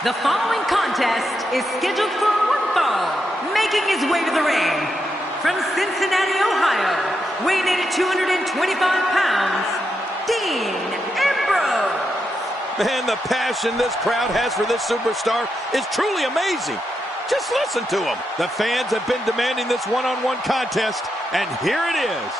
The following contest is scheduled for one fall. Making his way to the ring from Cincinnati, Ohio, weighing in at 225 pounds, Dean Ambrose. Man, the passion this crowd has for this superstar is truly amazing. Just listen to them. The fans have been demanding this one-on-one contest, and here it is.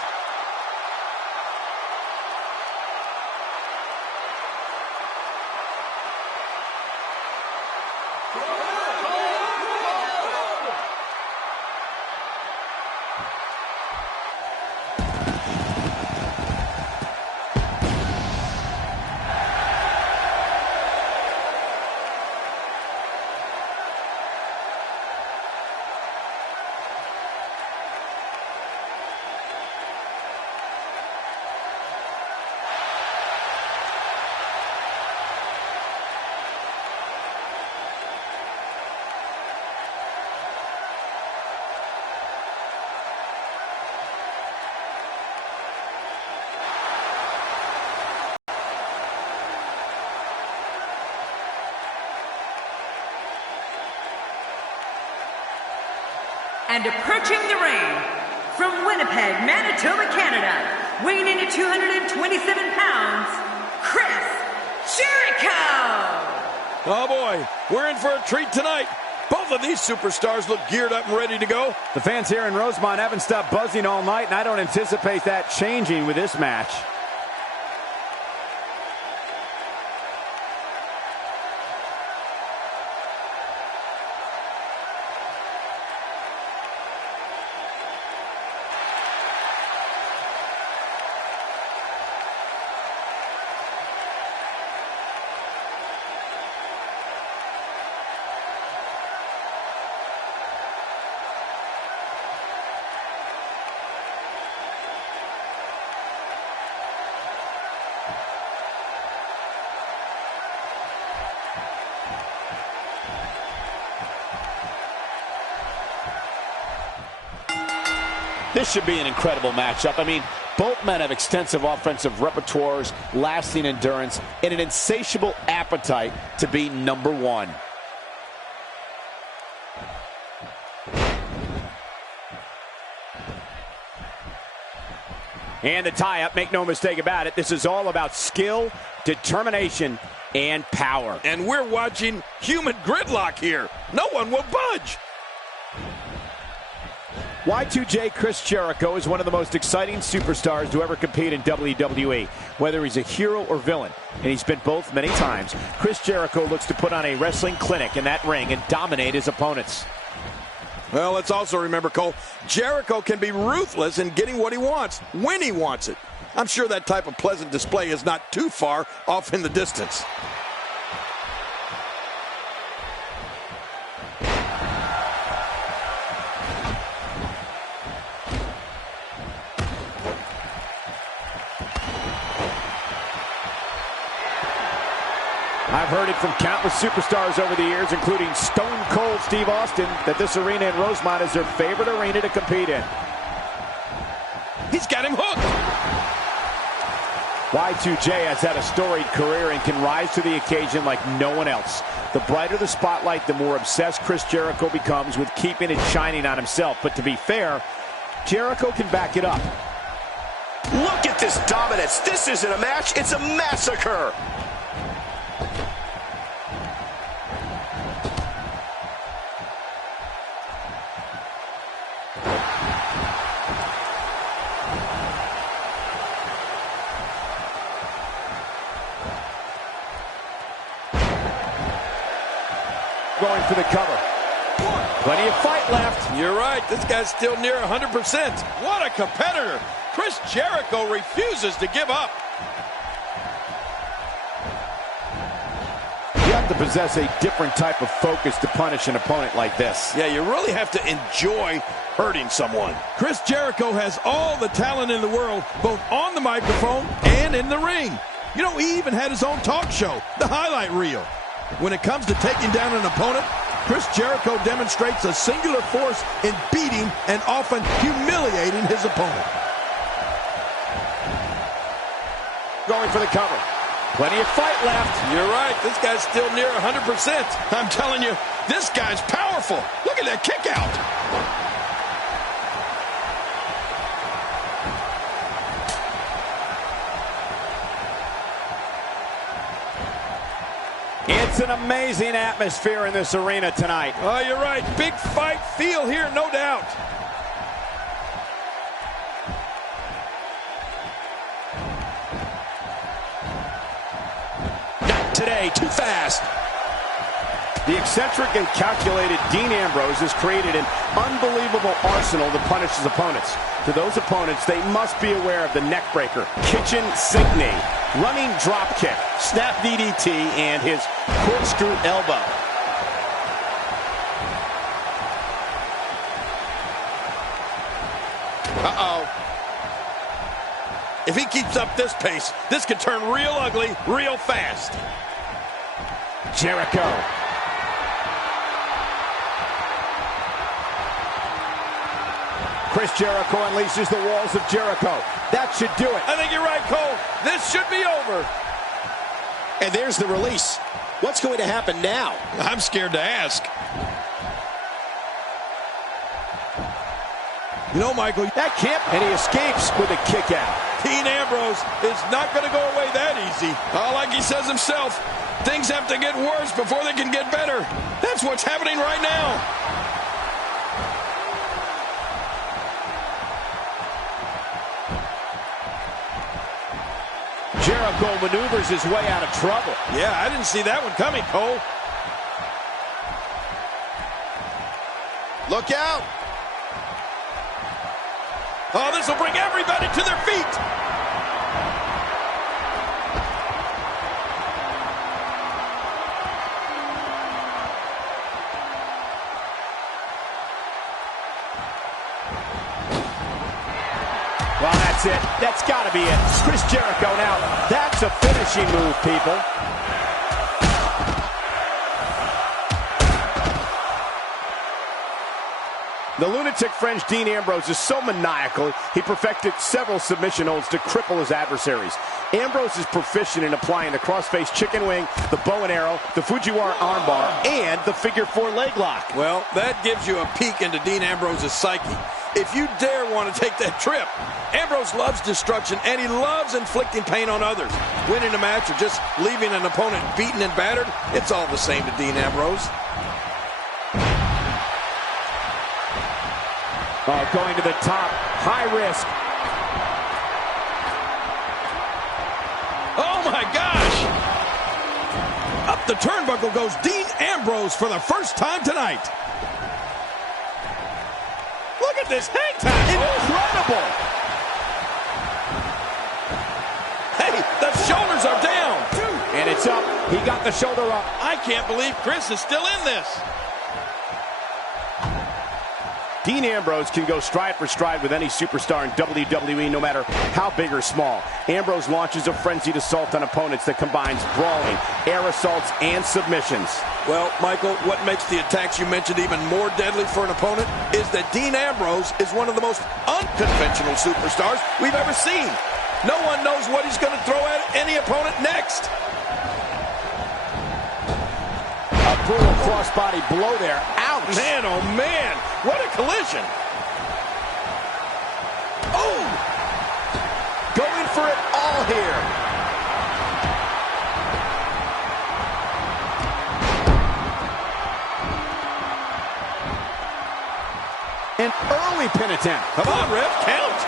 And approaching the ring from Winnipeg, Manitoba, Canada, weighing in at 227 pounds, Chris Jericho! Oh boy, we're in for a treat tonight. Both of these superstars look geared up and ready to go. The fans here in Rosemont haven't stopped buzzing all night, and I don't anticipate that changing with this match. This should be an incredible matchup. I mean, both men have extensive offensive repertoires, lasting endurance, and an insatiable appetite to be number one. And the tie-up, make no mistake about it, this is all about skill, determination, and power. And we're watching human gridlock here. No one will budge. Y2J Chris Jericho is one of the most exciting superstars to ever compete in WWE. Whether he's a hero or villain, and he's been both many times, Chris Jericho looks to put on a wrestling clinic in that ring and dominate his opponents. Well, let's also remember, Cole, Jericho can be ruthless in getting what he wants, when he wants it. I'm sure that type of pleasant display is not too far off in the distance. I've heard it from countless superstars over the years, including Stone Cold Steve Austin, that this arena in Rosemont is their favorite arena to compete in. He's got him hooked. Y2J has had a storied career and can rise to the occasion like no one else. The brighter the spotlight, the more obsessed Chris Jericho becomes with keeping it shining on himself. But to be fair, Jericho can back it up. Look at this dominance. This isn't a match, it's a massacre. Going for the cover. Plenty of fight left. You're right. This guy's still near 100%. What a competitor. Chris Jericho refuses to give up. You have to possess a different type of focus to punish an opponent like this. Yeah, you really have to enjoy hurting someone. Chris Jericho has all the talent in the world, both on the microphone and in the ring. You know, he even had his own talk show, the highlight reel. When it comes to taking down an opponent, Chris Jericho demonstrates a singular force in beating and often humiliating his opponent. Going for the cover. Plenty of fight left. You're right. This guy's still near 100%. I'm telling you, this guy's powerful. Look at that kick out. It's an amazing atmosphere in this arena tonight. Oh, you're right. Big fight feel here, no doubt. Not today, too fast. The eccentric and calculated Dean Ambrose has created an unbelievable arsenal to punish his opponents. To those opponents, they must be aware of the neckbreaker, kitchen sink knee, running drop kick, Snap DDT, and his corkscrew elbow. Uh-oh. If he keeps up this pace, this could turn real ugly real fast. Jericho. Chris Jericho unleashes the walls of Jericho. That should do it. I think you're right, Cole. This should be over. And there's the release. What's going to happen now? I'm scared to ask. You know, Michael, That can't. And he escapes with a kick out. Dean Ambrose is not going to go away that easy. Like he says himself, things have to get worse before they can get better. That's what's happening right now. Jericho maneuvers his way out of trouble. Yeah, I didn't see that one coming, Cole. Look out. Oh, this will bring everybody to their feet. Well, that's it. That's got to be it. Chris Jericho now. That's a finishing move, people. The lunatic French Dean Ambrose is so maniacal, he perfected several submission holds to cripple his adversaries. Ambrose is proficient in applying the crossface chicken wing, the bow and arrow, the Fujiwara armbar, and the figure four leg lock. Well, that gives you a peek into Dean Ambrose's psyche. If you dare want to take that trip, Ambrose loves destruction, and he loves inflicting pain on others. Winning a match or just leaving an opponent beaten and battered, it's all the same to Dean Ambrose. Going to the top, high risk. Oh my gosh! Up the turnbuckle goes Dean Ambrose for the first time tonight. Look at this hang time! Incredible! Hey, the shoulders are down! And it's up. He got the shoulder up. I can't believe Chris is still in this. Dean Ambrose can go stride for stride with any superstar in WWE, no matter how big or small. Ambrose launches a frenzied assault on opponents that combines brawling, air assaults, and submissions. Well, Michael, what makes the attacks you mentioned even more deadly for an opponent is that Dean Ambrose is one of the most unconventional superstars we've ever seen. No one knows what he's going to throw at any opponent next. A brutal crossbody blow there. Ouch! Man, oh man, what a collision. Oh! Going for it all here. An early pin attempt. Come on, ref, count.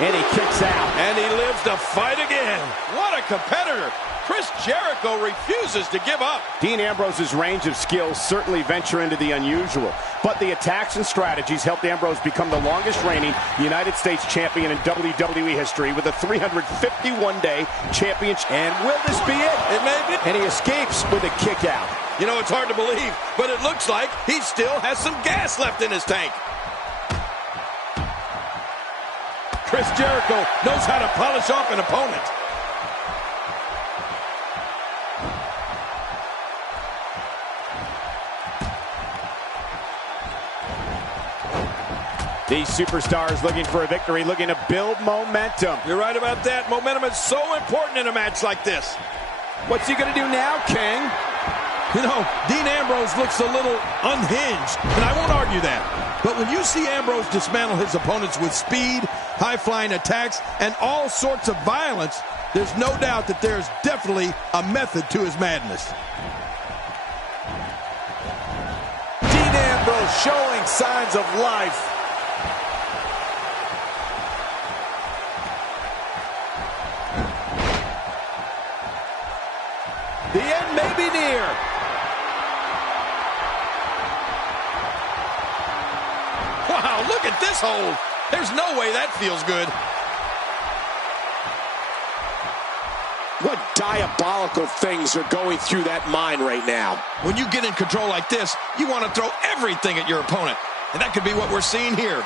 And he kicks out. And he lives to fight again. What a competitor. Chris Jericho refuses to give up. Dean Ambrose's range of skills certainly venture into the unusual, but the attacks and strategies helped Ambrose become the longest reigning United States champion in WWE history with a 351-day championship. And will this be it? It may be. And he escapes with a kick out. You know, it's hard to believe, but it looks like he still has some gas left in his tank. Chris Jericho knows how to polish off an opponent. These superstars looking for a victory, looking to build momentum. You're right about that. Momentum is so important in a match like this. What's he going to do now, King? You know, Dean Ambrose looks a little unhinged, and I won't argue that. But when you see Ambrose dismantle his opponents with speed, high-flying attacks, and all sorts of violence, there's no doubt that there's definitely a method to his madness. Dean Ambrose showing signs of life. The end may be near. Wow, look at this hold. There's no way that feels good. What diabolical things are going through that mind right now? When you get in control like this, you want to throw everything at your opponent. And that could be what we're seeing here.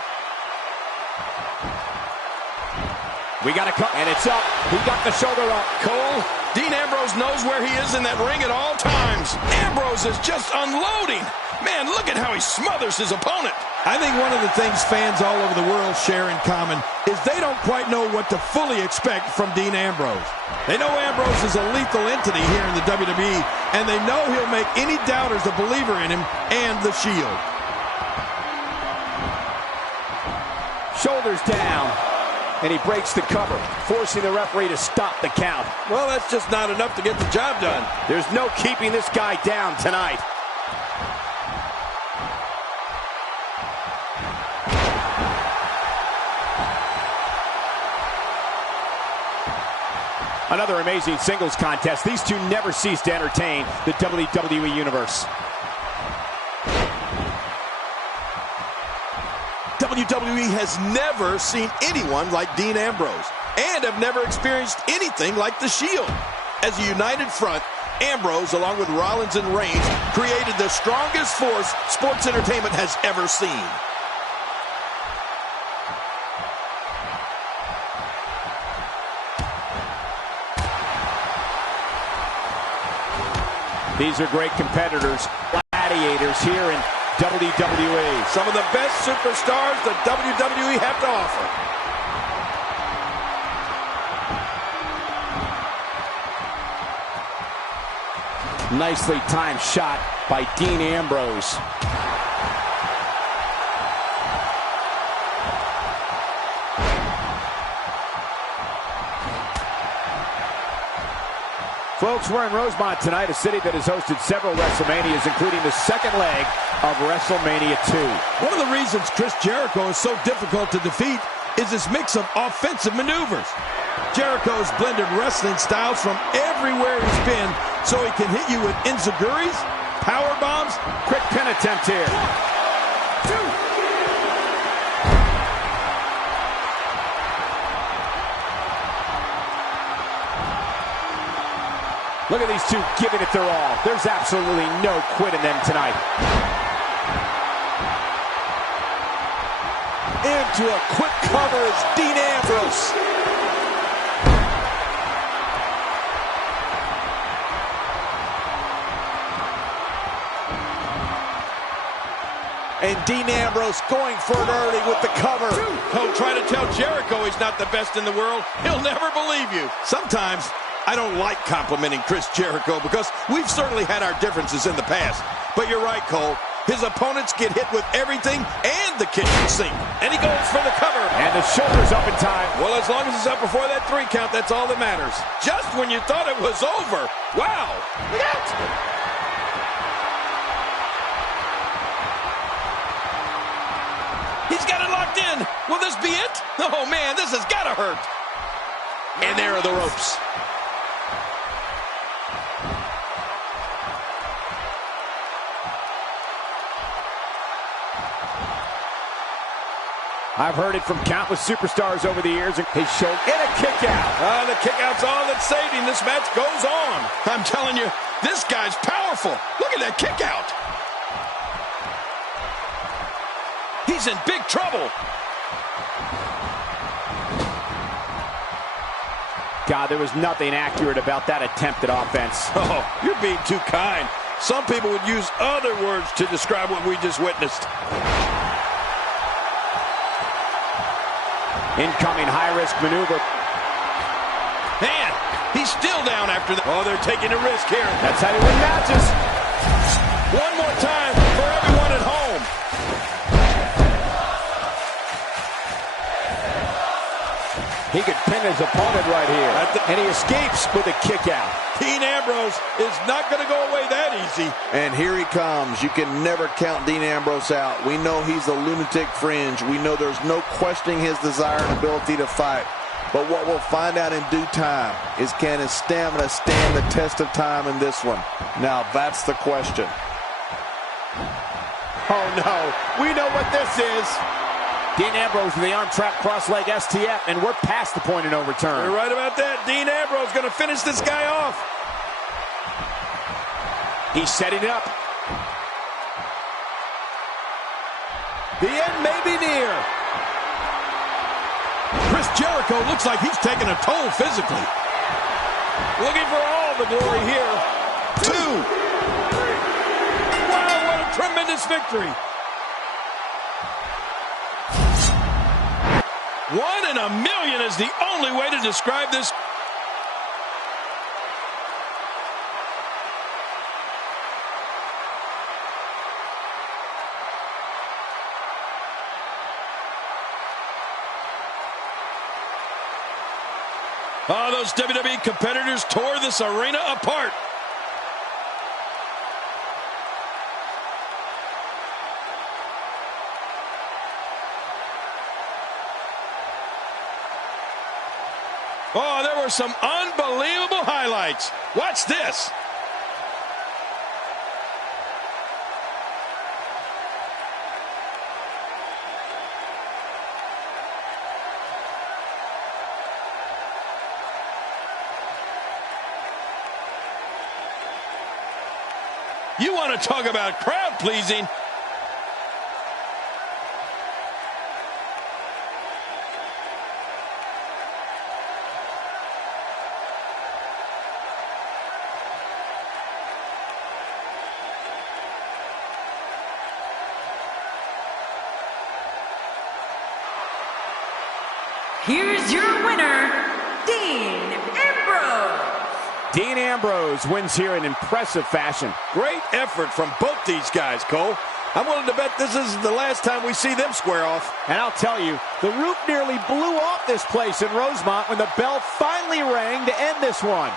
We got a cut, and it's up. He got the shoulder up. Cole, Dean Ambrose knows where he is in that ring at all times. Ambrose is just unloading. Man, look at how he smothers his opponent. I think one of the things fans all over the world share in common is they don't quite know what to fully expect from Dean Ambrose. They know Ambrose is a lethal entity here in the WWE, and they know he'll make any doubters a believer in him and the Shield. Shoulders down. And he breaks the cover, forcing the referee to stop the count. Well, that's just not enough to get the job done. There's no keeping this guy down tonight. Another amazing singles contest. These two never cease to entertain the WWE Universe. WWE has never seen anyone like Dean Ambrose and have never experienced anything like the Shield. As a united front, Ambrose, along with Rollins and Reigns, created the strongest force sports entertainment has ever seen. These are great competitors, gladiators here in WWE. Some of the best superstars the WWE have to offer. Nicely timed shot by Dean Ambrose. Folks, we're in Rosemont tonight, a city that has hosted several WrestleManias, including the second leg of WrestleMania 2. One of the reasons Chris Jericho is so difficult to defeat is his mix of offensive maneuvers. Jericho's blended wrestling styles from everywhere he's been, so he can hit you with enziguris, power bombs. Quick pin attempt here. 1, 2. Look at these two giving it their all. There's absolutely no quit in them tonight. Into a quick cover is Dean Ambrose. And Dean Ambrose going for it early with the cover. Don't try to tell Jericho he's not the best in the world. He'll never believe you. Sometimes I don't like complimenting Chris Jericho because we've certainly had our differences in the past. But you're right, Cole. His opponents get hit with everything and the kitchen sink. And he goes for the cover. And the shoulder's up in time. Well, as long as it's up before that 3 count, that's all that matters. Just when you thought it was over. Wow. Look out. He's got it locked in. Will this be it? Oh, man, this has got to hurt. And there are the ropes. I've heard it from countless superstars over the years. His shoulder and a kick out. The kick out's all that saved him. This match goes on. I'm telling you, this guy's powerful. Look at that kick out. He's in big trouble. God, there was nothing accurate about that attempt at offense. Oh, you're being too kind. Some people would use other words to describe what we just witnessed. Incoming high-risk maneuver. Man, He's still down after that. Oh, they're taking a risk here. That's how you win matches. One more time for everyone at home. He could pin his opponent right here. And he escapes with a kick out. Dean Ambrose is not going to go away that easy. And here he comes. You can never count Dean Ambrose out. We know he's a lunatic fringe. We know there's no questioning his desire and ability to fight. But what we'll find out in due time is, can his stamina stand the test of time in this one? Now that's the question. Oh no, we know what this is. Dean Ambrose with the arm trap cross-leg STF, and we're past the point of no return. You're right about that. Dean Ambrose going to finish this guy off. He's setting up. The end may be near. Chris Jericho looks like he's taking a toll physically. Looking for all the glory here. 2. Wow, what a tremendous victory. 1 in a million is the only way to describe this. Oh, those WWE competitors tore this arena apart. Oh, there were some unbelievable highlights. Watch this. You want to talk about crowd pleasing? Here's your winner, Dean Ambrose. Dean Ambrose wins here in impressive fashion. Great effort from both these guys, Cole. I'm willing to bet this is the last time we see them square off. And I'll tell you, the roof nearly blew off this place in Rosemont when the bell finally rang to end this one.